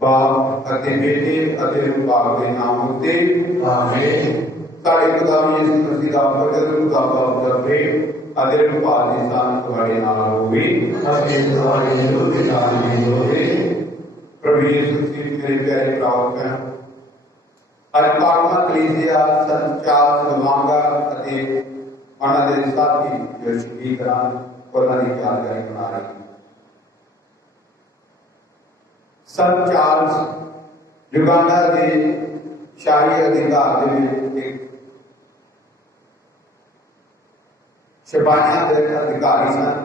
बाप अते बेटे अते रूपाल के नाम होते आमीन। सारे खुदा यीशु मसीह दा प्रगट खुदा बाप दा प्रेम अते रूपाल दी शान तुम्हारे नाल होवे अते तुम्हारे दिल के नाल भी होवे। प्रभु यीशु मसीह मेरे प्यारे प्रार्थना है आज पाकमा कलीसिया संचार समांगा अते उन्हां दे साथी जो शहीद करा उन्हां दी जानकारी बना रही संत चार्ल्स युगांडा के शाही अधिकार एक सिपाहियों के अधिकारी सन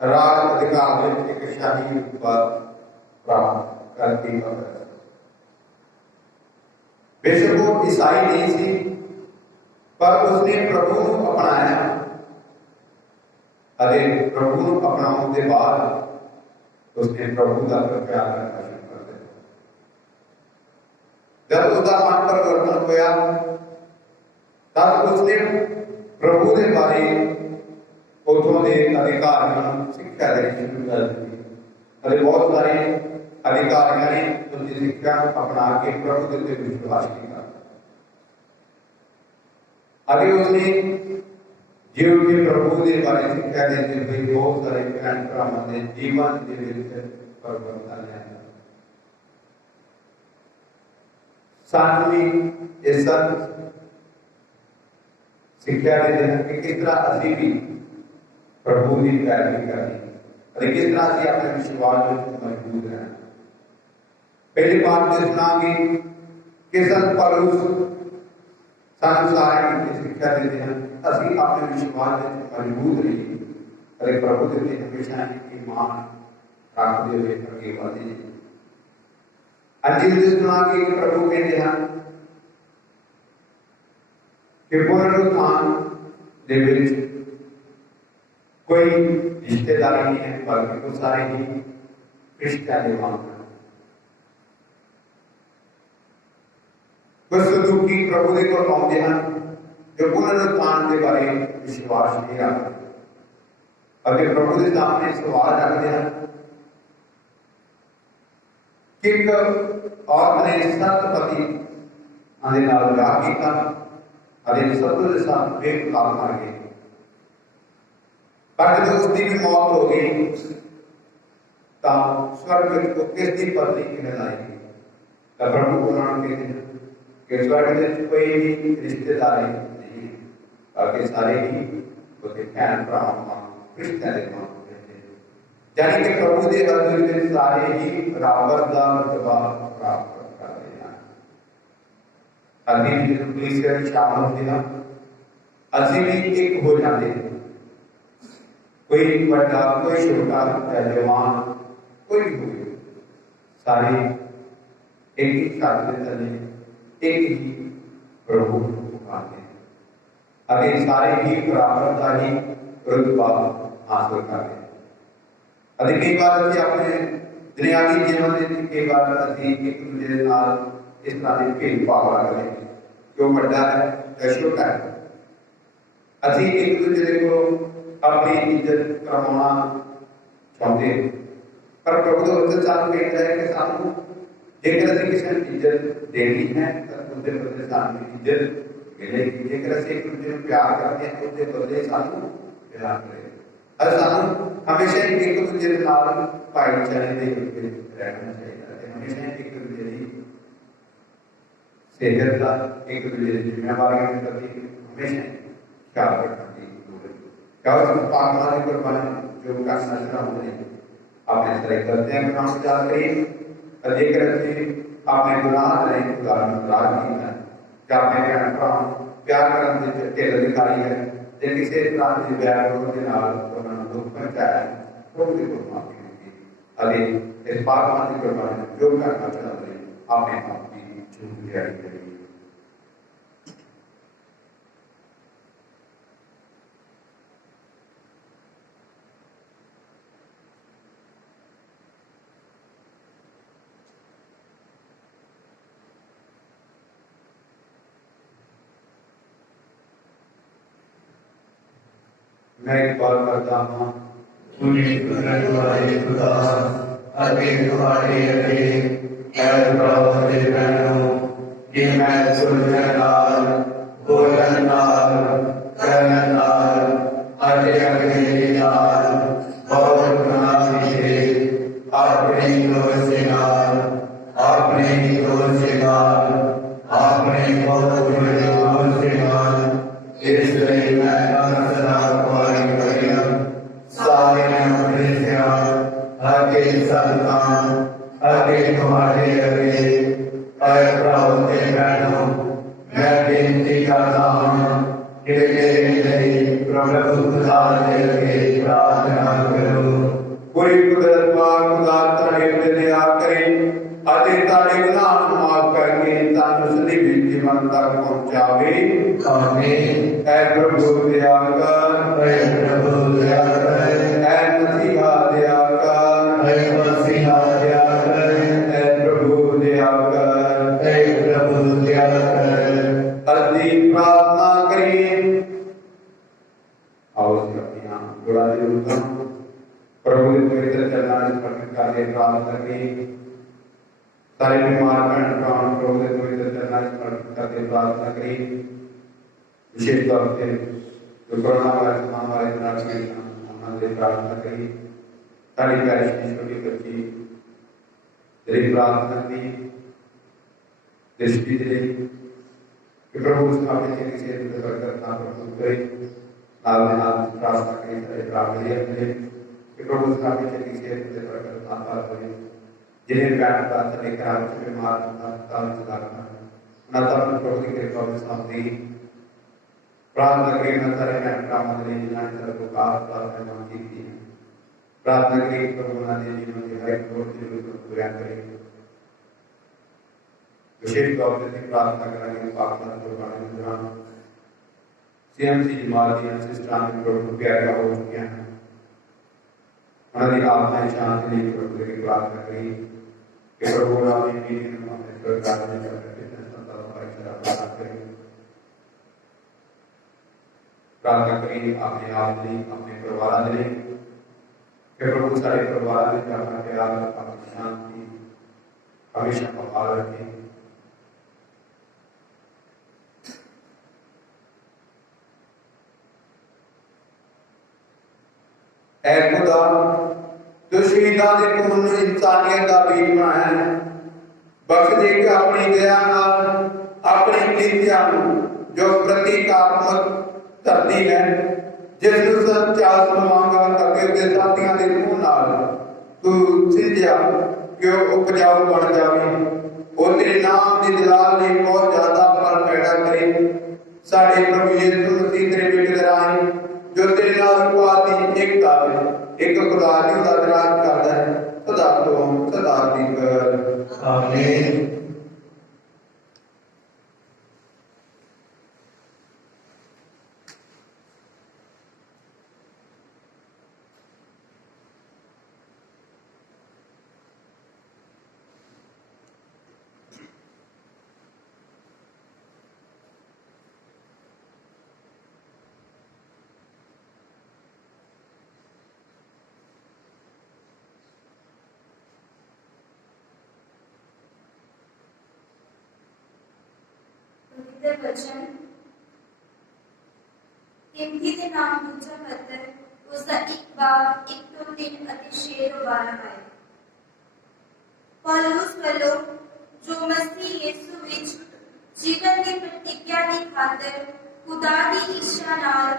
राज अधिकार एक शाही पद प्राप्त करती बेशक वो ईसाई नहीं थी पर उसने प्रभु को अपनाया। प्रभु को अपनाने के बाद उसने प्रभु का प्यार करना शुरू कर दिया। जब उसका मन परिवर्तन होया तब उसने प्रभु के बारे उतों के अधिकारियों शिक्षा देनी शुरू कर दी। बहुत सारे अधिकारियों ने उनकी शिक्षा को अपना के प्रभु के उत्ते विश्वास किया। उसने जीव के प्रभु के बारे शिक्षा देते हुए बहुत सारे भैन भरावां के जीवन के परिवर्तन है। सानवी इस शिक्षा देते हैं कि किस तरह असी भी प्रभु की पैरवी करनी किस तरह से अपने विश्वास में मजबूत रहना। पहली बात तो सुना कि संत पौलुस सानू सारे शिक्षा देते हैं असी अपने विश्वास में मजबूत रहिए प्रभु के हमेशा ईमान रखते हुए आगे बढ़े। अंजिल सुना कि प्रभु कहते हैं कि पुनरुत्थान दे विच कोई रिश्तेदारी नहीं है बल्कि वो सारे ही क्रिश्चियन के मांग कुछ दुखी प्रभु के को आते हैं जो पुनरुत्थान के बारे विश्वास नहीं रखते। अगर प्रभु के सामने सवाल रखते हैं कि एक औरत ने सत पति विवाह किया सत्य के साथ बेतलाप मर गए पर जब उसकी भी मौत हो गई तो स्वर्ग को किसकी पत्नी कहलाएगी। प्रभु उन्होंने कहते हैं कि स्वर्ग में कोई भी रिश्तेदारी नहीं, बाकी सारे ही उसके भैन भरा रिश्ते यानी कि प्रभु के हजूर में सारे ही बराबर का मर्तबा प्राप्त करते हैं। अभी भी जो कलीसिया में शामिल होते हैं, अभी भी एक हो जाते हैं। कोई बड़ा, कोई छोटा, जवान, कोई भी सारे एक ही साथ में चले, एक ही प्रभु को पाते हैं। अभी सारे ही बराबर का ही रुतबा हासिल करते हैं। अभी कई बार अभी अपने दुनियावी जीवन में कई बार अभी एक दूसरे के नाल इस तरह के भेदभाव करते हैं, जो बड़ा है या छोटा है। अभी एक दूसरे को अपनी इज्जत करवाना चाहते हैं, पर प्रभु तो उससे साथ कहता है कि सानू जेकर असीं किसी को इज्जत देनी है तो उसके बदले सानू इज्जत मिलेगी। जेकर असीं एक दूसरे को प्यार करते हैं तो उसके बदले सानू प्यार करेगा। और सानू हमेशा एक दूसरे के नाल भाईचारे के रहना चाहिए। हमेशा एक दूसरे की सेहत का, एक दूसरे की जिम्मेवारियों के प्रति हमेशा ख्याल रखना चाहिए। क्या पाकमाली कुर्बानी जो करना चाहते हैं अपने तरह करते हैं, गुनाह से याद करिए और जेकर अपने गुनाह नहीं खुदा ने नाराज किया है, क्या अपने भैन भरा प्यार करने की ढिल दिखाई है, जे किसी तरह की बैर विरोध के नाल उन्होंने दुख पहुंचाया है, तो उनकी माफी होगी। अरे इस पाकमाली कुर्बानी जो करना चाहते हैं अपने आप की झूठ तैयारी करिए। मैं एक बार करता हूँ पूरी कुदरत वाले खुदा अगे तुम्हारे अगे ऐ प्रभु दे बहनों कि मैं सुनने नाल बोलन नाल करन नाल अगे अगे नाल बहुत गुनाह किए अपने दोष से नाल अपने बहुत बुरे दोष से नाल इसलिए मैं सदा तुम्हारी करिया सारे आगे संतान आगे तुम्हारे अगे ऐ प्रभु के बहनों मैं बेनती करता हूँ कि मेरे लिए प्रभु खुदा के लिए प्रार्थना करो। पूरी कुदरत वाला खुदा तारे पे दया करे अते तारे गुनाह माफ करके तानु सदी जीवन तक पहुंचावे। आमीन। ऐ प्रभु दया कर, ऐ प्रभु दया कर, ऐ मसीहा दया कर, ऐ मसीहा दया कर, ऐ प्रभु दया कर, ऐ प्रभु दया कर। अति प्रार्थना करिए। आओ अपनी आंख बुरा दिल करो, प्रभु के पवित्र चरणों में समर्पित करके प्रार्थना करिए। सारे बीमार बहन भराओं प्रभु के पवित्र चरणों में समर्पित करके प्रार्थना करिए। विशेष तौर पे जो कोरोना वायरस महामारी के नाम से हमने प्रार्थना करी, सारी प्यारी छोटी बच्ची तेरी प्रार्थना की दृष्टि दे कि प्रभु उसका अपने किसी करना प्रभु करे। नाल प्रार्थना करी सारे प्रार्थना करें कि प्रभु उसका अपने किसी करना करे। जिन्हें प्यार प्रार्थना लेकर आज बीमार ना तब प्रभु की कृपा के सामने प्रार्थना करें। न सारे बहन प्रार्थना करें जिन्होंने सर को प्रार्थना मांगी थी। प्रार्थना करें प्रभु ना दे जिन्होंने हर एक जरूरत को पूरा करें। विशेष तौर से प्रार्थना करेंगे प्रार्थना करवाने के दौरान सीएमसी जमाती सिस्टम में प्रभु प्यारे हो चुके हैं। हमारी आत्माएं शांति नहीं प्रभु की प्रार्थना करी कि प्रभु अपनी नीति में हमें सरकार में प्रार्थना करें। प्रार्थना करिए अपने आप लिए, अपने परिवार लिए कि प्रभु सारे परिवार में अपना प्यार, अपनी शांति हमेशा बहाल रखें। ऐ खुदा जो शहीदां दे खून में इंसानियत का बीज बनाया है, बख्श दे के अपनी दया नाल अपने ਨੀਤੀਆਂ ਨੂੰ ਜੋ ਪ੍ਰਤੀਕਾਤਮਕ ਧਰਤੀ ਹੈ, ਜਿਸ ਨੂੰ ਸੱਚਾ ਸਮਾਂਗਾ ਅੱਗੇ ਦੇ ਸਾਥੀਆਂ ਦੇ ਮੂੰਹ ਨਾਲ ਤੂੰ ਸਿੱਧਿਆ ਕਿ ਉਹ ਉਪਜਾਊ ਬਣ ਜਾਵੇ। ਉਹ ਤੇਰੇ ਨਾਮ ਦੀ ਜਲਾਲ ਲਈ ਬਹੁਤ ਜ਼ਿਆਦਾ ਫਲ ਪੈਦਾ ਕਰੇ। ਸਾਡੇ ਪ੍ਰਭੂ ਯਿਸੂ ਮਸੀਹ ਤੇਰੇ ਬੇਟੇ ਦੇ ਰਾਹੀਂ ਜੋ ਤੇਰੇ ਨਾਲ ਰੂਹਾਂ ਦੀ ਏਕਤਾ ਵਿੱਚ ਇੱਕ ਖੁਦਾ ਦੀ ਦਾ ਰਾਜ ਕਰਦਾ ਹੈ, ਸਦਾ ਤੋਂ ਸਦਾ ਤੀਕ। ਆਮੀਨ। पवित्र वचन तिमोथी ਦੇ ਨਾਮ ਦੂਜਾ ਪੱਤਰ ਉਸਦਾ 1:1-3 ਅਤੇ 6-12 ਹੈ। ਪੌਲੁਸ ਵੱਲੋਂ ਜੋ ਮਸੀਹ ਯਿਸੂ ਵਿੱਚ ਜੀਵਨ ਦੀ ਪ੍ਰਤਿੱਗਿਆ ਦੀ ਖਾਤਰ ਖੁਦਾ ਦੀ ਇੱਛਾ ਨਾਲ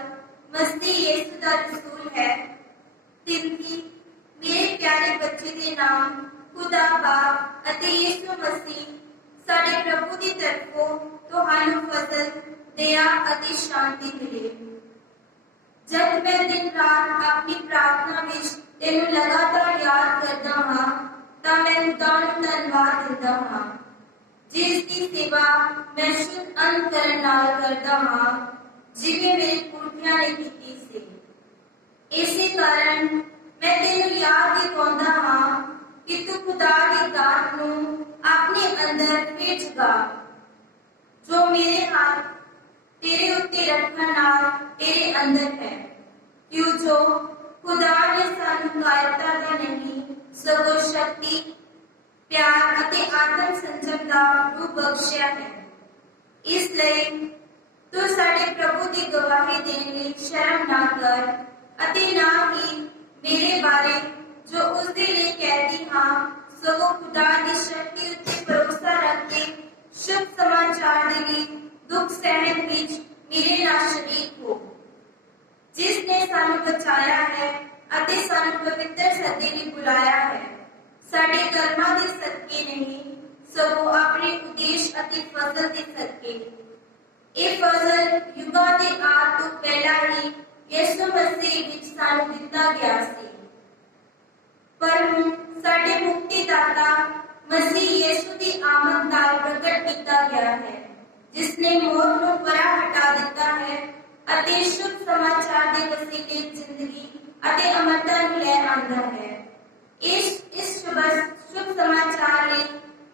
ਮਸੀਹ ਯਿਸੂ ਦਾ ਰਸੂਲ ਹੈ। ਤਿਮੋਥੀ ਮੇਰੇ ਪਿਆਰੇ ਬੱਚੇ ਦੇ ਨਾਮ ਖੁਦਾ ਬਾਪ ਅਤੇ ਯਿਸੂ ਮਸੀਹ ਸਾਡੇ ਪ੍ਰਭੂ ਦੀ ਤਰਫੋਂ ਤੁਹਾਨੂੰ ਫਜ਼ਲ, ਦਇਆ ਅਤੇ ਸ਼ਾਂਤੀ ਮਿਲੇ। जब मैं दिन रात अपनी प्रार्थना में तेनू लगातार याद करता हाँ तो मैं खुदा नूं धन्नवाद दिंदा हाँ जिसकी सेवा मैं शुद्ध अंतकरण नाल करता हाँ जिवें मेरे पुरखियां ने कीती सी। इसी कारण मैं तेनू याद दिलाउंदा हाँ कि तू खुदा की दात नूं अपने अंदर फिर जगा जो मेरे हाथ तेरे उत्ते रखण नाल तेरे अंदर है। क्यों जो खुदा ने सानू कायरता दा नहीं सगों शक्ति, प्यार अते आत्म संयम दा रूप बख्शिया है। इसलिए तू साडे प्रभु दी गवाही देने लई शर्म ना कर अते ना ही मेरे बारे जो उसदे लिए कहती हाँ सगों खुदा दी शक्ति उत्ते भरोसा रख के शुभ समाचार दे लई दुख सहन विच मेरे नाल शरीक हो। जिसने सानू बचाया है अते सानू पवित्र सत्य लई बुलाया है, साडे कर्मां दे सदके नहीं सगों अपने उद्देश अते फजल दे सदके। ये फजल युगां दे आद तो पहला ही यीशु मसीह विच सानू दिता गया सी, पर हुण साडे मुक्तिदाता मसीह यीशु दी आमद नाल प्रगट किया गया है, जिसने मौत को परा हटा दिता है अते शुभ समाचार दे वसीले जिंदगी अते अमरता नूं लै आंदा है। इस शुभ समाचार लई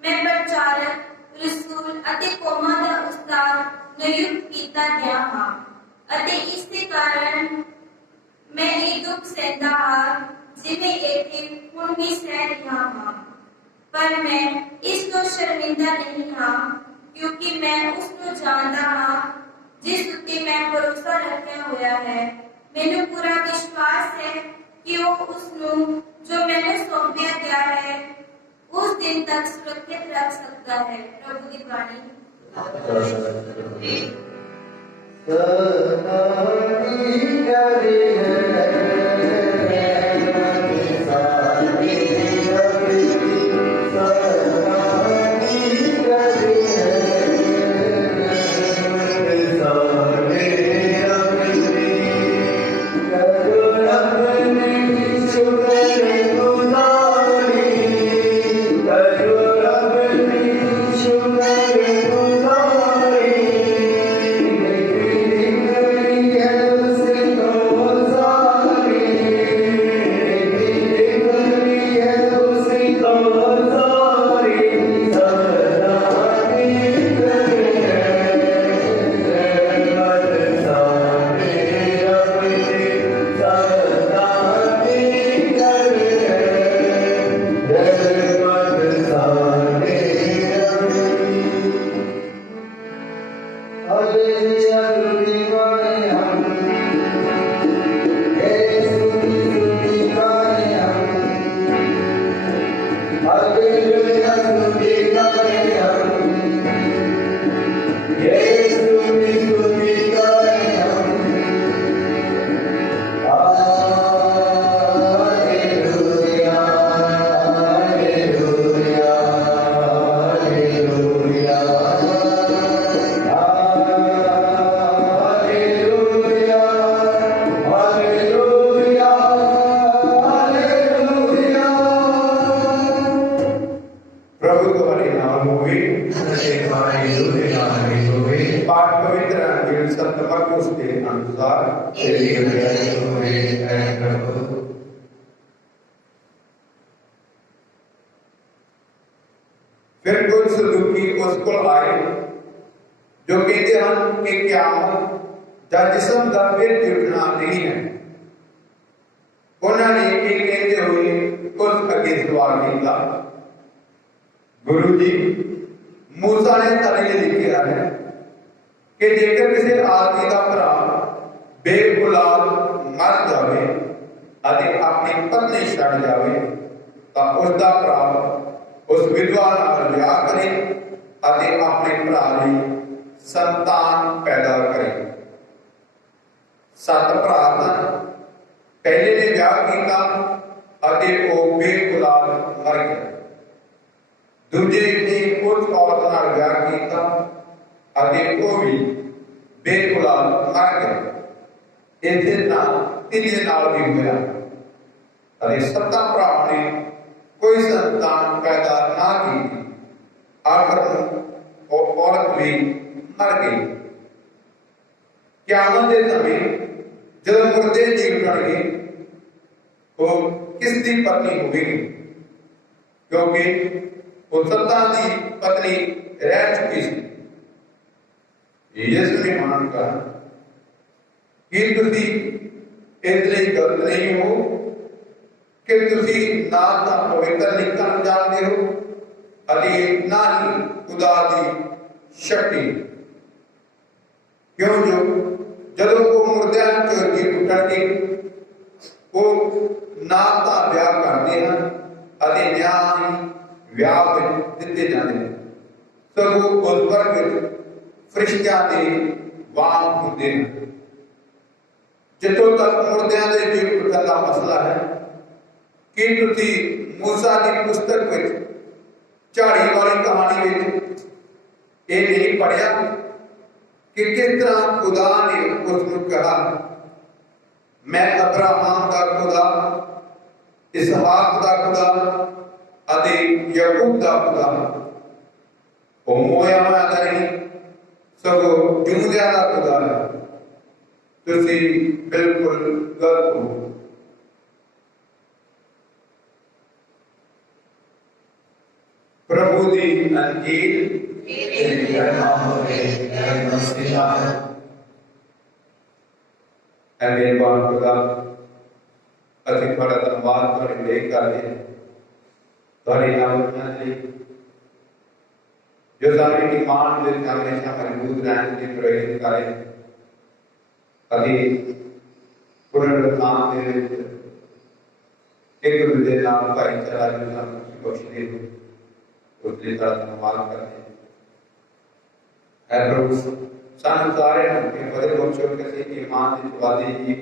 मैं प्रचारक, रसूल अते कौमां दा उस्ताद नियुक्त कीता गया हां अते इस दे कारण मैं ये दुख सहंदा हां जिवें इत्थे हुण भी सह रहा हां, पर मैं इस तो शर्मिंदा नहीं हां क्योंकि मैं उसको जानता हाँ जिस उत्ते मैं भरोसा रखा होया है। मैनू पूरा विश्वास है कि वो उसनू जो मैंने सौंपया गया है उस दिन तक सुरक्षित रख सकता है। प्रभु की वाणी। Yeah. पाठ पवित्र अंजील संत मरकुस के अनुसार तेरी बड़ाई होवे ऐ प्रभु। फिर कुछ सदूकी उस को आए जो कहते हैं कि क़यामत दा जिस्म दा फिर उठना नहीं है। उन्होंने ये कहते हुए उस अगे सवाल किया, गुरु जी मूसा ने सारे लिखा है कि जेकर किसी आदमी का भरा बेऔलाद मर जाए अते अपनी पत्नी छड़ जाए तो उसका भरा उस विधवा नाल विआह करे अते अपने भरा लई संतान पैदा करे। 7 भरा सन, पहले ने विआह किया अते वो बेऔलाद मर गया। दूजे ने उस औरत नाल विआह किया अते वो भी बेऔलाद मर गया। इसे ना तीजे नाल भी होया अते 7 भरावां ने कोई संतान पैदा ना की। आखिर वो औरत भी मर गई। क़यामत के समय जब मुर्दे जी उठणगे वो किसकी पत्नी होगी, क्योंकि वो 7 की पत्नी रह चुकी थी। यीशु ने मान कहा कि तुसी इसलिए गलत नहीं हो कि तुसी ना तो पवित्र लिखण जानते हो अते ना ही खुदा की शक्ति। क्यों जो जदों वो मुर्दियां चो जी उठणगे वो ना तो विआह करते हैं अते ना ही विआह दिते जाते हैं, सगों उस वर्ग फरिश्तियां दे वांग होंदे हैं। जितों तक मुर्दियां दे जी उठण का मसला है कि तुसी मूसा की पुस्तक में झाड़ी वाली कहानी में ये नहीं पढ़िया कि किस तरह खुदा ने उसको कहा, मैं अब्राहम का खुदा, इसहाक का खुदा अते याकूब का खुदा। वो मोया माया नहीं सगों जिंदियां का खुदा है। तुसी बिल्कुल गलत हो। प्रभु दी अंजील। तेरी महिमा होवे ऐ मसीह। ऐ मेरे बाल खुदा ਅਸੀਂ ਤੁਹਾਡਾ ਧੰਨਵਾਦ ਤੁਹਾਡੇ ਲਈ ਕਰਦੇ ਹਾਂ, ਤੁਹਾਡੇ ਨਾਮ ਲਈ ਜੋ ਸਾਡੇ ਈਮਾਨ ਦੇ ਹਮੇਸ਼ਾ ਮਜ਼ਬੂਤ ਰਹਿਣ ਦੀ ਪ੍ਰੇਰਿਤ ਕਰੇ ਅਤੇ ਪੁਨਰੁੱਥਾਨ ਦੇ ਵਿੱਚ ਇੱਕ ਦੂਜੇ ਨਾਲ ਭਾਈਚਾਰਾ ਜੋ ਸਾਨੂੰ ਬਖਸ਼ਦੇ ਹੋ ਉਸ ਲਈ ਤੁਹਾਡਾ ਧੰਨਵਾਦ ਕਰਦੇ ਹਾਂ। ਐ ਪ੍ਰਭੂ ਸਾਨੂੰ ਸਾਰਿਆਂ ਨੂੰ ਕਿ ਬੜੇ ਬਖਸ਼ੋ ਕਿ ਅਸੀਂ ਈਮਾਨ ਦੀ ਵਾਦੀ ਜੀ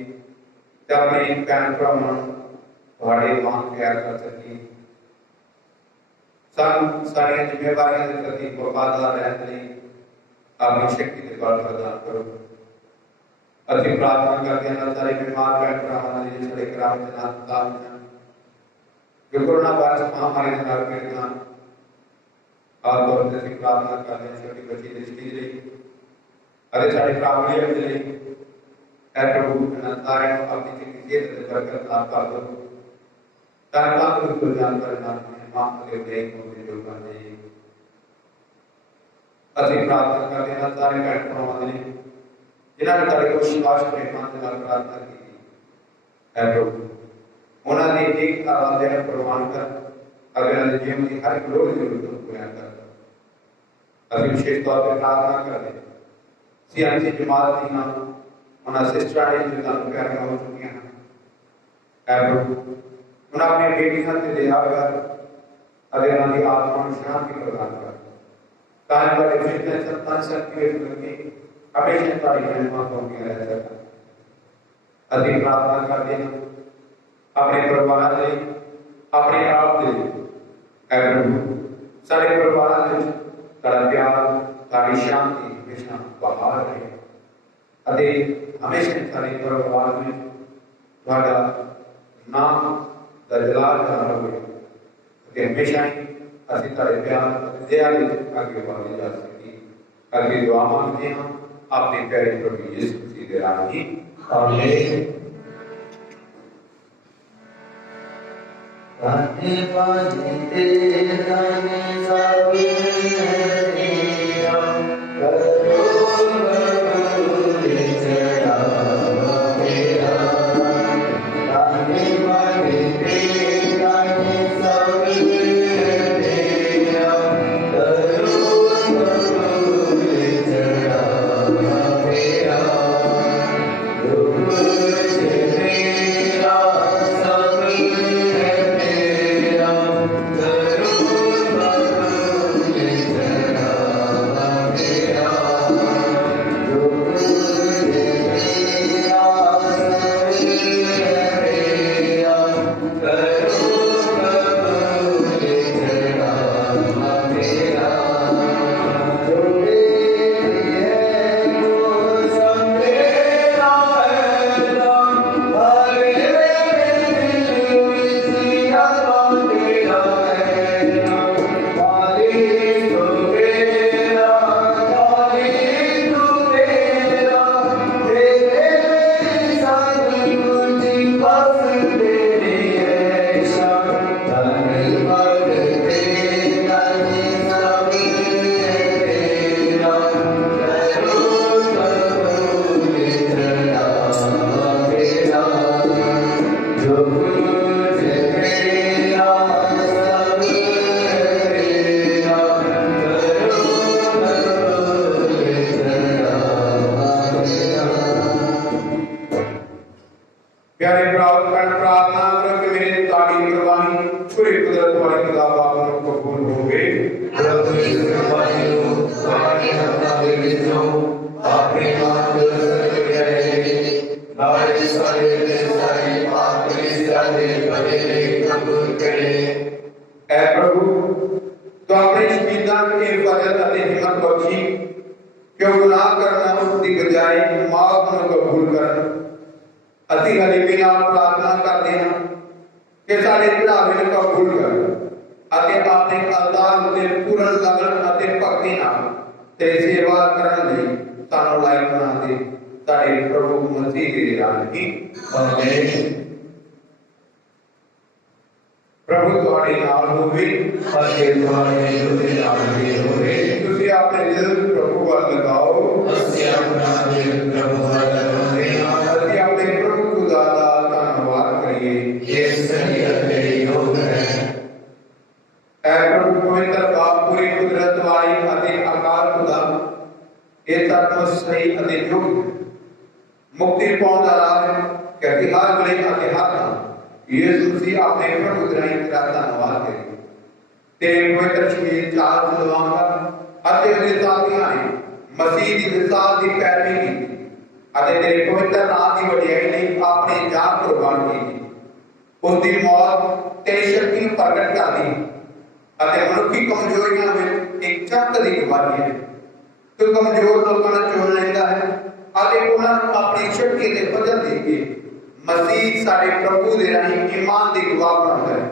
ਤੇ ਆਪਣੇ ਭੈਣ ਭਰਾਵਾਂ ਨੂੰ ਤੁਹਾਡੇ ਵਾਂਗ ਪਿਆਰ ਕਰ ਸਕੀਏ। ਸਾਨੂੰ ਸਾਰੀਆਂ ਜ਼ਿੰਮੇਵਾਰੀਆਂ ਦੇ ਪ੍ਰਤੀ ਵਫਾਦਾਰ ਰਹਿਣ ਲਈ ਆਪਣੀ ਸ਼ਕਤੀ ਦੇ ਬਲ ਪ੍ਰਦਾਨ ਕਰੋ। ਅਸੀਂ ਪ੍ਰਾਰਥਨਾ ਕਰਦੇ ਹਾਂ ਸਾਰੇ ਬਿਮਾਰ ਭੈਣ ਭਰਾਵਾਂ ਦੇ ਜਿਹੜੇ ਸਾਡੇ ਘਰਾਂ ਵਿੱਚ ਹਸਪਤਾਲ ਹਨ, ਜੋ ਕੋਰੋਨਾ ਵਾਇਰਸ ਮਹਾਮਾਰੀ ਦੇ ਨਾਲ ਪੀੜਿਤ ਹਨ, ਆਪ ਤੌਰ ਤੇ ਅਸੀਂ ਪ੍ਰਾਰਥਨਾ ਕਰਦੇ ਹਾਂ ਛੋਟੀ ਬੱਚੀ ਦੀ ਦ੍ਰਿਸ਼ਟੀ ਲਈ ਅਤੇ ਸਾਡੇ ਭਰਾਵਾਂ ਲਈ ऐ प्रभु सारे अपनी चंगी सेहत से बरकत नाल कर दो ताकि तंदुरुस्त जानवर नाल मां के देख होते जो करते ਅਸੀਂ प्रार्थना करते हैं सारे भैन भरावां ने जिन्होंने तेरे को विश्वास प्रेमान के नाल प्रार्थना की है प्रभु उन्होंने एक आराधना का प्रवान कर अगर उन्होंने जीवन की हर लोड़ जरूरत को पूरा कर। ਅਸੀਂ विशेष तौर पर प्रार्थना करते हैं सीएमसी जमात दी नाम उन्हें सिस्टर ने जो तन प्यारियां हो चुकी हैं उन्हें अपनी बेटियां से दया कर अगर उन्होंने आत्मा को शांति प्रदान कर ताकि बड़े फिटनेस संतान शक्ति लगे हमेशा तारी महिमा होती रह सके। अधिक प्रार्थना करते हैं अपने परिवार से अपने आप से सारे परिवार में तारा प्यार तारी शांति हमेशा बहाल रहे अते हमेशा सारे परिवार में ਤੁਹਾਡਾ नाम ਦਾ ਜਲਾਲ ਬਣਾ ਰਹੇ ਅਤੇ ਹਮੇਸ਼ਾ ਹੀ ਅਸੀਂ ਤੁਹਾਡੇ ਪਿਆਰ ਅਤੇ ਦਇਆ ਵਿੱਚ ਅੱਗੇ ਵਧਦੇ ਜਾ ਸਕੀਏ। अभी दुआ मांगते हैं अपने प्यारे प्रभु यीशु मसीह के नाम ही। आमीन। राधे पानी तेरे गाने सब तेरा करो चढ़ावा मेरा। राधे पानी तेरे गाने सब तेरा करो चढ़ावा मेरा। प्यारे प्रार्थना करो कि मेरे ताड़ी कुर्बानी पूरी कुदरत वाली किताब आपको कबूल होवे। प्रभु यीशु कृपालु तुम्हारी अपना विविधो आपने मान करे नारे सारे पाप सारे पहले कबूल करे। ऐ प्रभु तो अपने शहीदां के फजल अते हिम्मत बख्शी क्यों गुनाह करना उसकी बजाय माफ न कबूल करना। अति गरीबी नाल प्रार्थना करते हैं कि सारे चढ़ावे ਨੂੰ कबूल कर ਅਤੇ ਆਪਣੇ ਅਵਤਾਰ ਦੇ ਪੂਰਨ ਲਗਨ ਅਤੇ ਭਗਤੀ ਨਾਲ ਤੇਰੀ ਸੇਵਾ ਕਰਨ ਲਈ ਸਾਨੂੰ ਲਾਇਕ ਬਣਾ ਦੇ। ਸਾਡੇ ਪ੍ਰਭੂ ਮਸੀਹ ਦੇ ਨਾਮ ਹੀ ਆਮੀਨ। प्रभु ਤੁਹਾਡੇ ਨਾਲ ਹੋਵੇ ਅਤੇ ਤੁਹਾਡੇ ਜੁਦੇ ਨਾਲ ਵੀ ਹੋਵੇ। ਤੁਸੀਂ ਆਪਣੇ ਦਿਲ ਪ੍ਰਭੂ ਵੱਲ ਲਗਾਓ। ਅਸੀਂ ਆਪਣਾ ਦਿਲ ਪ੍ਰਭੂ ਵੱਲ ਲਗਾਉਂਦੇ ਹਾਂ। ਅਸੀਂ ਆਪਣੇ ਪ੍ਰਭੂ ਖੁਦਾ ਦਾ ਧੰਨਵਾਦ ਕਰੀਏ। ਇਹ ਸਹੀ ਅਤੇ ਯੋਗ ਹੈ। ऐ प्रभु पवित्र बाप पूरी कुदरत वाली अति अकाल खुदा ये तत्व सही अति युग मुक्ति पाउण दा राह है क्योंकि हर वेले अति हर थां यीशु मसीह अपने प्रभु दराई तेरा धन्नवाद करिए। तेरे पवित्र शरीर चाल चलवांगा अति उहदे साथियां ने मसीह दी मिसाल दी पैरवी की अति तेरे पवित्र नाम दी वडियाई लई अपनी जान कुर्बान की। उसकी मौत तेरी शक्ति नूं प्रगट कर दी ਅਤੇ ਮਨੁੱਖੀ ਕਮਜ਼ੋਰੀਆਂ ਵਿੱਚ ਇੱਕ ਚੱਕ ਦੀ ਗਵਾਹੀ ਹੈ। ਤੂੰ ਕਮਜ਼ੋਰ ਲੋਕਾਂ ਨੂੰ ਚੁਣ ਲੈਂਦਾ ਹੈ ਅਤੇ ਉਹਨਾਂ ਨੂੰ ਆਪਣੀ ਸ਼ਕਤੀ ਦੇ ਫਜ਼ਲ ਦੇ ਕੇ ਮਸੀਹ ਸਾਡੇ ਪ੍ਰਭੂ ਦੇ ਰਾਹੀਂ ਈਮਾਨ ਦੀ ਗਵਾਹ ਬਣਾਉਂਦਾ ਹੈ।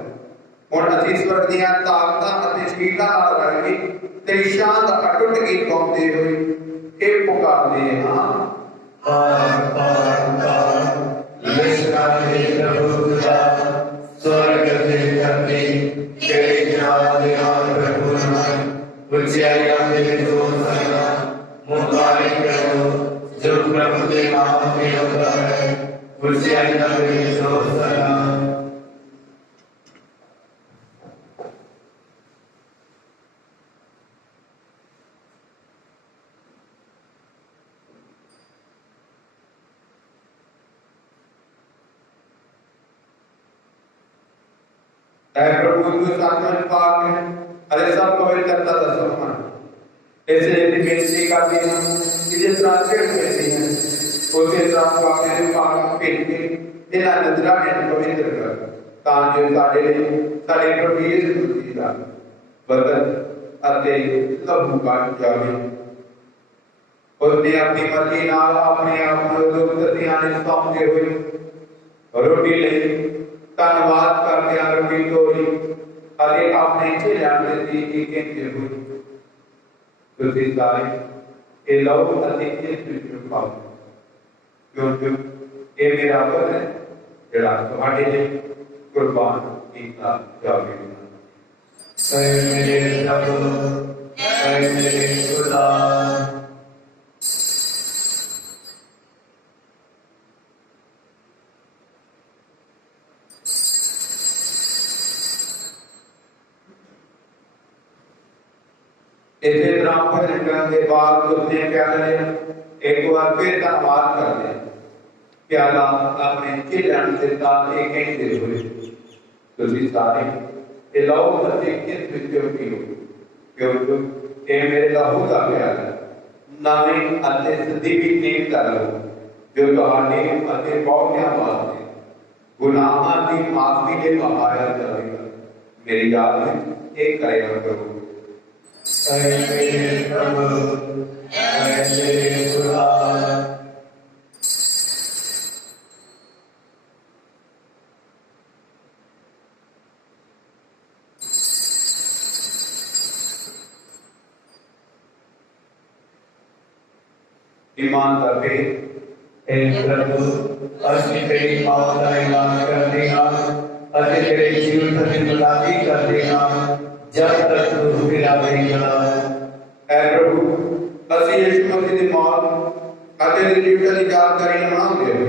ਹੁਣ ਅਸੀਂ ਸਵਰਗ ਦੀਆਂ ਤਾਕਤਾਂ ਅਤੇ ਸ਼ਹੀਦਾਂ ਨਾਲ ਰਲ ਕੇ ਤੇਰੀ ਸ਼ਾਨ ਦਾ ਅਟੁੱਟ ਗੀਤ ਗਾਉਂਦੇ ਹੋਏ ਇਹ ਪੁਕਾਰਦੇ ਹਾਂ। स्वर्ग से धरती तेरे ज्ञान ध्यान प्रभुमान उच्चाई में जो सना मुबारक करो जो प्रभु के नाम में होता है उच्चाई में जो सना। ऐ प्रभु तू सचमुच पाक है अरे सब पवित्रता का सम्मान ऐसे यदि बेनती करते हैं कि जिस तरह से कहते हैं उसे तरह पाके पाक भेज के जिन्हें नजरा ने पवित्र कर ताकि साडे साडे प्रभु यीशु मसीह दा बदन अते लहू बन जावे। उसने अपनी मर्जी नाल अपने आप को दुख दर्दियां ने सौंपते हुए रोटी ले धन्यवाद करते रोटी तोड़ी अरे अपने चेलियां दे दी कहते हुए तुसी सारे ये लो अति इस विच पाओ क्योंकि ये मेरा बदन है जड़ा तुम्हारे लिए कुर्बान किया जाएगा। ऐ मेरे प्रभु, ऐ मेरे खुदा। इसे ब्राह्मण निकलने के बाद उसने क्या करे, एक बार फिर धन्यवाद कर दिया, प्याला अपने चिल्लाने से ताल एक एक दे हुए तो जी सारे ये लो बच्चे किस विषयों की हो क्योंकि ये मेरे लहू का प्याला नवीं अति सदीवी नीम कर लो जो तुम्हारे अति बहुत्या वास्ते गुनाहां की माफी के बहाया जाएगा। मेरी याद में एक कार्य करो। ऐ मेरे प्रभु, ऐ मेरे खुदा। ईमान करके हे प्रभु, असली तेरी मौत का ऐलान कर देना, असली तेरे जीवन की मुलाकात कर देना, जब तक तू फिरा देगा। ऐ प्रभु ਅਸੀਂ यीशु मसीह ਦੀ ਮੌਤ ਅਤੇ ਦੀ ਜੀਵਨ ਦੀ ਜਾਣਕਾਰੀ ਨੂੰ ਮਨਾਉਂਦੇ ਹੋਏ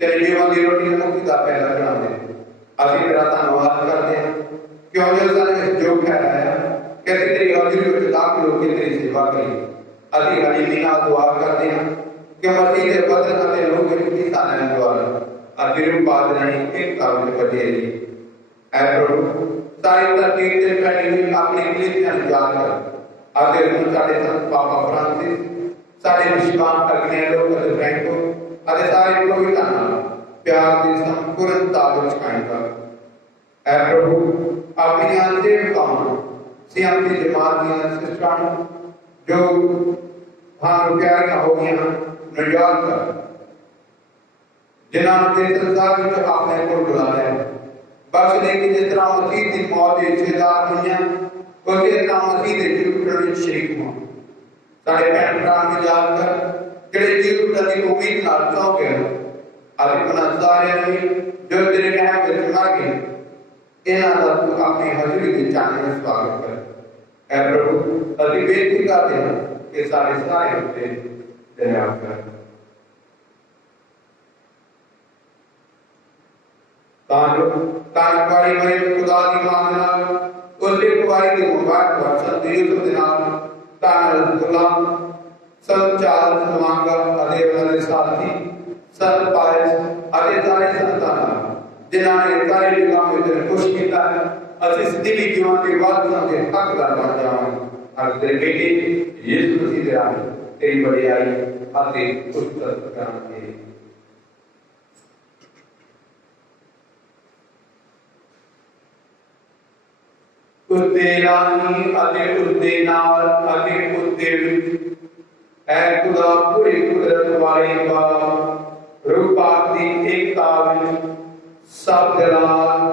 ਤੇਰੇ ਜੀਵਨ ਦੀ ਰੋਟੀ ਨੂੰ ਮੁਕਤੀ ਦਾ ਪਹਿਲਾ ਚੜਾਉਂਦੇ ਅਸੀਂ ਤੇਰਾ ਧੰਨਵਾਦ ਕਰਦੇ ਹਾਂ ਕਿਉਂਕਿ ਸਾਨੂੰ ਜੋ ਖਿਲਾਇਆ ਕਿ ਅਸੀਂ ਤੇਰੀ ਹਾਜ਼ਰੀ ਵਿੱਚ ਦਾਖਲ ਹੋ ਕੇ ਤੇਰੀ ਸੇਵਾ ਕਰੀਏ। ਅਸੀਂ ਹਜੇ ਨਾਲ ਦੁਆ ਕਰਦੇ ਹਾਂ ਕਿ ਮਸੀਹ ਦੇ ਬਦਨ ਅਤੇ ਲੋਕ ਵਿੱਚ ਸਾਨੂੰ ਦੁਆਰਾ ਅਤੇ ਰੂਪ ਬਾਦ ਨਹੀਂ ਇੱਕ ਕਾਰਨ ਬਚੇ ਰਹੀ। ऐ प्रभु सारी धरती ते फैली हुई अपनी कलीसिया ਨੂੰ याद कर आगे हम सारे संत पापा फ्रांसिस सारे विश्वास अग्नेलो ਅਤੇ फ्रैंको ਅਤੇ ਸਾਰੇ ਪੁਰੋਹਿਤਾਂ ਨਾਲ प्यार ਦੀ ਸੰਪੂਰਨਤਾ ਵਿੱਚ ਕਾਇਮ ਕਰ। ऐ प्रभु ਆਪਣੀਆਂ ਸੇਵਕਾਵਾਂ ਸਿਆਮ ਦੀ ਜਮਾਤ ਦੀਆਂ ਸਿਸਟਰਾਂ ਨੂੰ ਜੋ ਸਾਨੂੰ ਪਿਆਰੀਆਂ ਹੋ ਗਈਆਂ ਨੂੰ ਯਾਦ ਕਰ ਜਿਨ੍ਹਾਂ ਨੂੰ ਤੇ ਸੰਸਾਰ ਵਿੱਚ ਆਪਣੇ ਕੋਲ ਬੁਲਾ ਲਿਆ बख्श दे कि जिस तरह मसीह की मौत के हिस्सेदार हुई उसी तरह मसीह के जीवन में शरीक हुआ। साढ़े भैन भरा को याद कर जेड़े जीवन की उम्मीद नाल सौ गए अपना सारे जो तेरे कहने विच मर गए इन्हां दा तू अपनी हजूरी के चाने में स्वागत कर। ऐ प्रभु अभी बेनती करते हैं कि सारे सारे उत्ते दया कर तानवारी में खुदा की मांगना उसके कुवारी के मुबारक वर्षन दिल के नाम तानल गुलाम सब चाल मांगा अदे वाले साथी सब पायस अदे सारे संतान जिन्होंने सारे निगाह में तेरे खुश किया असि सदी जीवन के वादों के हकदार बन जाओ और तेरे बेटे यीशु मसीह दे नाम तेरी बड़ाई अते स्तुति करांगे। उसदे रानी अते उसदे नाल अते उसदे विच ऐ खुदा पूरी कुदरत वाले बाप रूपात दी एकता विच सब जलाल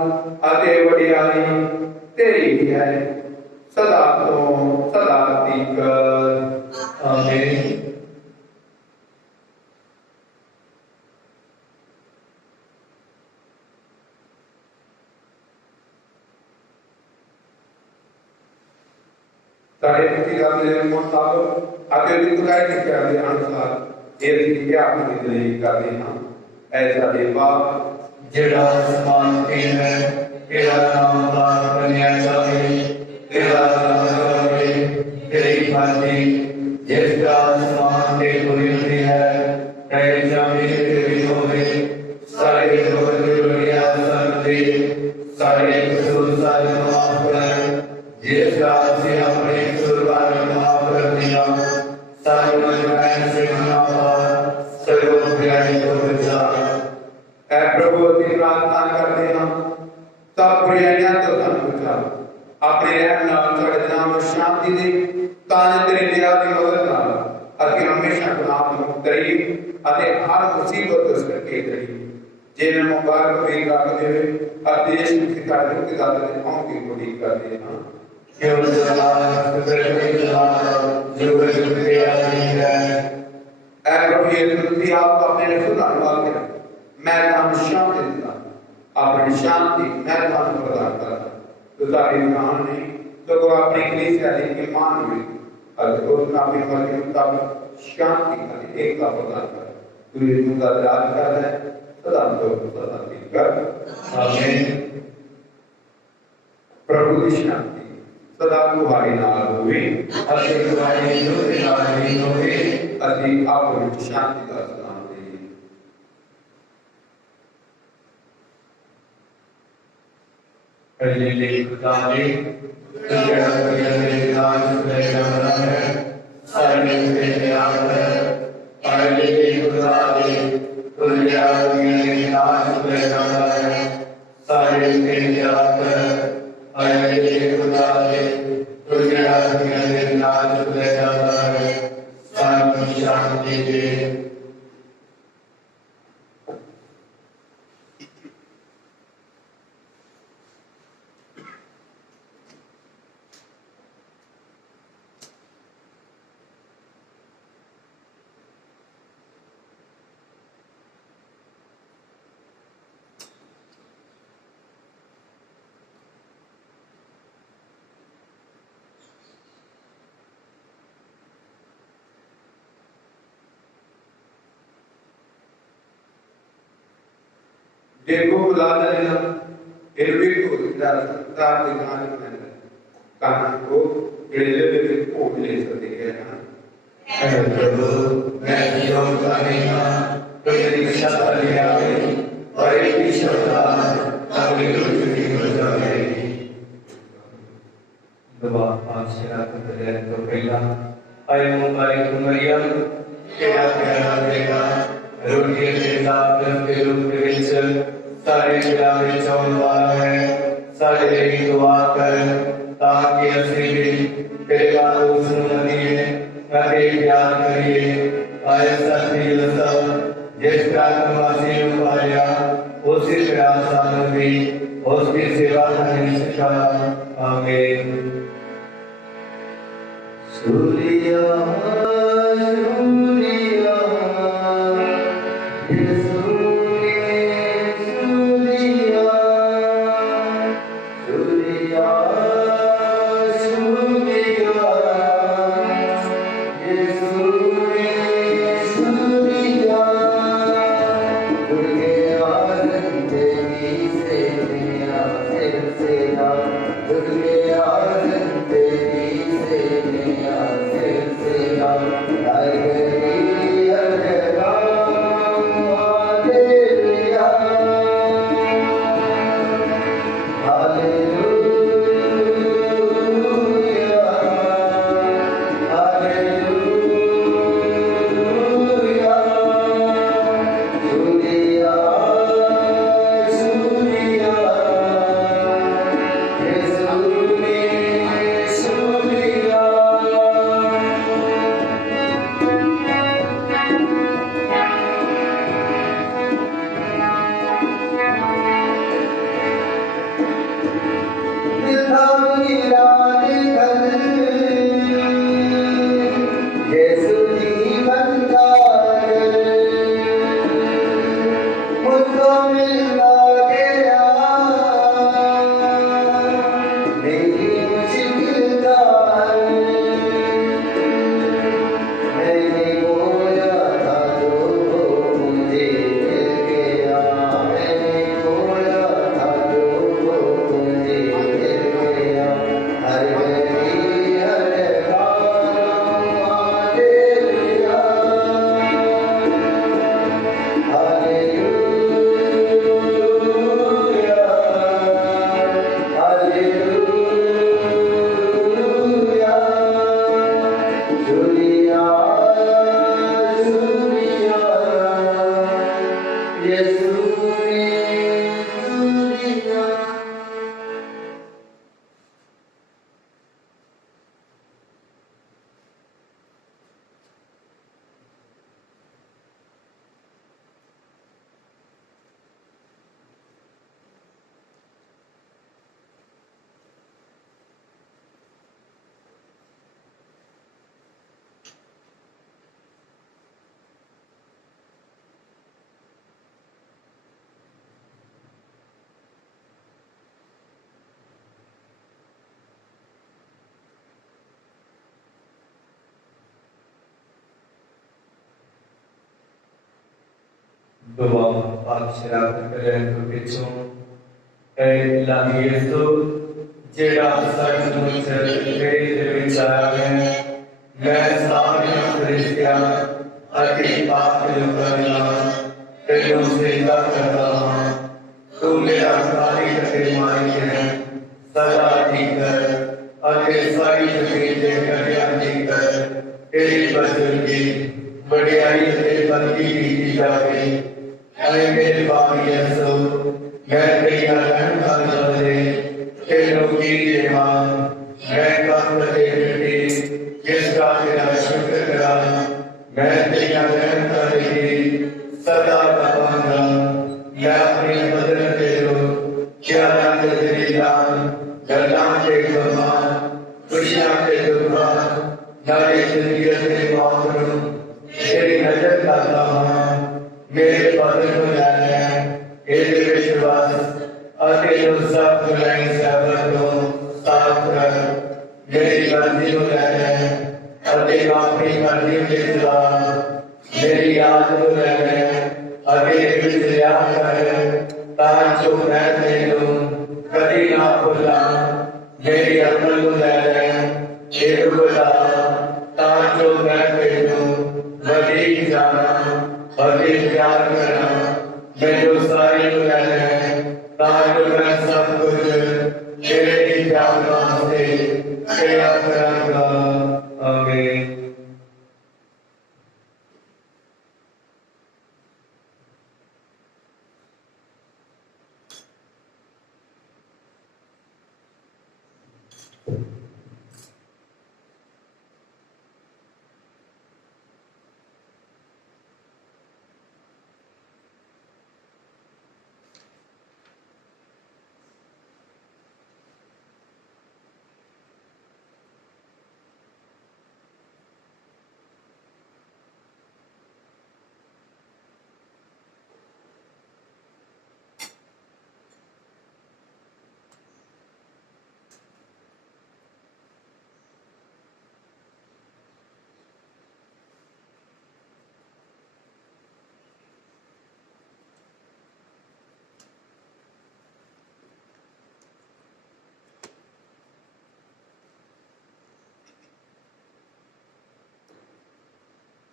अते वडियाई तेरी है सदा तो सदा तक आमीन। सारे व्यक्ति का मुताबिक आगे भी खुदाई के प्यार के अनुसार ये भी आपकी जिंदगी करते हैं। ऐसा देवा जेड़ा आसमान पे है तेरा नाम पाक बनिया जाए तेरा नाम जाए तेरी मर्जी जिसका आसमान पे पूरी होती है तेरे जमीन पे भी होवे सारे लोग दुनिया संते सारे कसूर सारे माफ कर जिसका से अपने कुर्बान माफ कर दिया सारे मजबूर से मनावा सर्व प्यारे को बचा। ऐ प्रभु की प्रार्थना करते हैं सब बुराइयां तो संकुचा अपने रहम नाल साडे नाम शांति दे ताने तेरे दया की मदद नाल असीं हमेशा गुनाह तो मुक्त रहिए अते हर मुसीबत तो सके रहिए जिन्हें मुबारक भी रख देवे और देश की सारी मुक्ति दाता दे पांव की बड़ी कर दे हां। क्यों जलाल करके जलाल जुग जुग तेरा ही है। ऐ प्रभु यीशु मसीह आप अपने रसूल अनुवाद करें मैं ਤੁਹਾਨੂੰ शांति देता अपनी शांति मैं ਤੁਹਾਨੂੰ प्रदान करता तो सारी नाम नहीं तो वो अपनी कलीसिया की मान हुई और उस अपनी मर्जी के मुताबिक शांति और एकता प्रदान कर तू ये मुद्दा याद कर है सदा तो सदा कर आमीन। प्रभु की शांति सदा तुम्हारी नाल होवे अति तुम्हारी जोड़ी नारी होवे अति आपको शांति का सलाम देइए। पहले खुदावे तेरा तेरे नाम से जाना है सारे तेरे नाम है। पहले खुदावे तेरा तेरे नाम से जाना है सारे तेरे नाम है। पहले खुदावे तेरा तेरे नाम से जाना है सारी शांति दे। देखो बुला लेना इनवे को दार दिखान में कहां को रेले में कोट ले सकते हैं। प्रभु मैं योग करेगा तो मेरी क्षमा लिया और एक क्षमा अपनी रुचि हो जाएगी। दुआ आशीर्वाद करते हैं तो पहला आए मुबारक मरियम तेरा प्यारा बेटा रोटी के दाग के रूप में सारे पिलावे चौलवार है सारे की दुआ कर ताकि असली भी तेरे बातों सुनिए कभी प्यार करिए आए सभी सब जिस प्रार्थना वासी पाया उसी प्रयास भी उसकी सेवा करने सिखा। आमीन। सूर्या सूर्या दुआ पातशाह करें तो पिछों ऐ इलाही यीशु जेड़ा सचमुच तेरे विचार है मैं सारी फरिश्तियां अति पाप जो करना तेरे सेवा करता हूँ तू मेरा सारी कटे माई है सदा ठीक कर अति सारी तकलीफे कटिया ठीक कर तेरी बचन की बढ़ियाई से बंदी की जाए अरे मेरे बाप यीशु मैं तेरी रहम कर दे तेरे की देवा मैं काम दे बेटी जिसका तेरा शुक्र करा मैं तेरी रहम करेगी सदा पाऊंगा मैं अपनी मदद तेरो क्या रंग तेरी दान गल्लां ते गमा खुशियां ते दुखा नारे जिंदगी ते वापरूं तेरी नजर करता हूं मेरे बदन को जाने तेरे विश्वास अति सब बुराई सबको साफ कर मेरी गलती को जाने अति माफी करने के सिवा मेरी याद को जाने अति विश्रिया कर ताजो मैं तेरू कभी ना भूला मेरी अकल को जाने एक बुला ताजो मैं तेरू बड़ी जाना बड़ी प्यार करना मैं जो सारी दुनिया है ताजो मैं सब कुछ तेरे ही प्यार वास्ते तेरा करूंगा आमीन।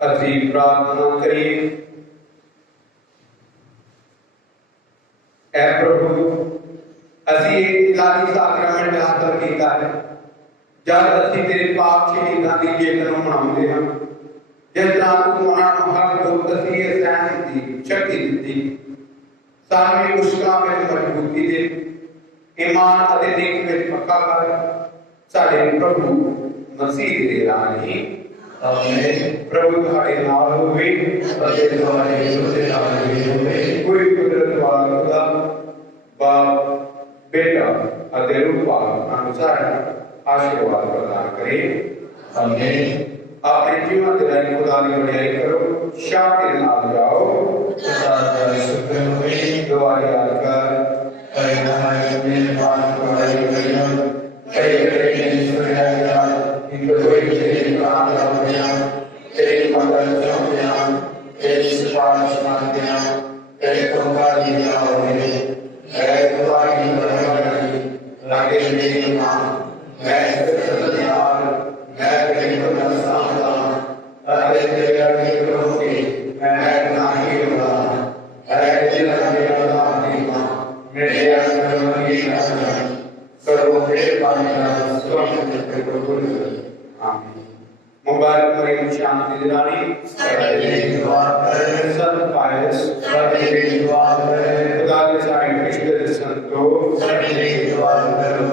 ਅਸੀਂ प्रार्थना करिए। ऐ प्रभु ਅਸੀਂ इलाही साक्रमेंट हासिल किया है जब ਅਸੀਂ तेरे पाप शहीदां की चेतना ਨੂੰ ਮਨਾਉਂਦੇ ਹਾਂ जिस ਨਾਲ ਤੂੰ ਉਹਨਾਂ ਨੂੰ ਹਰ ਦੁੱਖ ਤਸੀਹੇ ਸਹਿਣ ਦੀ ਸ਼ਕਤੀ ਦਿੱਤੀ ਸਾਰੀ ਮੁਸ਼ਕਲਾਂ ਵਿੱਚ ਮਜ਼ਬੂਤੀ ਦੇ ईमान ਅਤੇ नेक ਵਿੱਚ ਪੱਕਾ ਕਰ ਸਾਡੇ प्रभु मसीह ਦੇ ਰਾਹੀਂ आमीन। प्रभु तुम्हारे नाल होवे अते तुम्हारे विरोधी नाल भी होवे कोई कुदरत वाला खुदा बाप बेटा अते रूह अनुसार आशीर्वाद प्रदान करे आमीन। अपने जीवन के लिए खुदा की बड़ाई करो शांति के नाल जाओ खुदा का शुक्र होवे दुआ याद कर कई हमारे मेहमान बड़ाई करियो कई कई सुनया गया इनको कोई तेरी प्राण लाऊंगा तेरी मदद चाहूंगा तेरी सिफारिश मांगते तेरे तुमका दिया होगे मैं खुदा की बड़ाई लगे मेरी मां मैं सत्यार मैं तेरी मदद चाहता अरे तेरे आगे करोगे मैं नहीं होगा अरे तेरा मेरा नहीं मां मेरे अंदर मरी ना करो मेरे पानी का स्वागत करो आमीन। मुबारक मरियम शांति दिलानी संत पायस खुदा के सारे कृष्ण संतो करो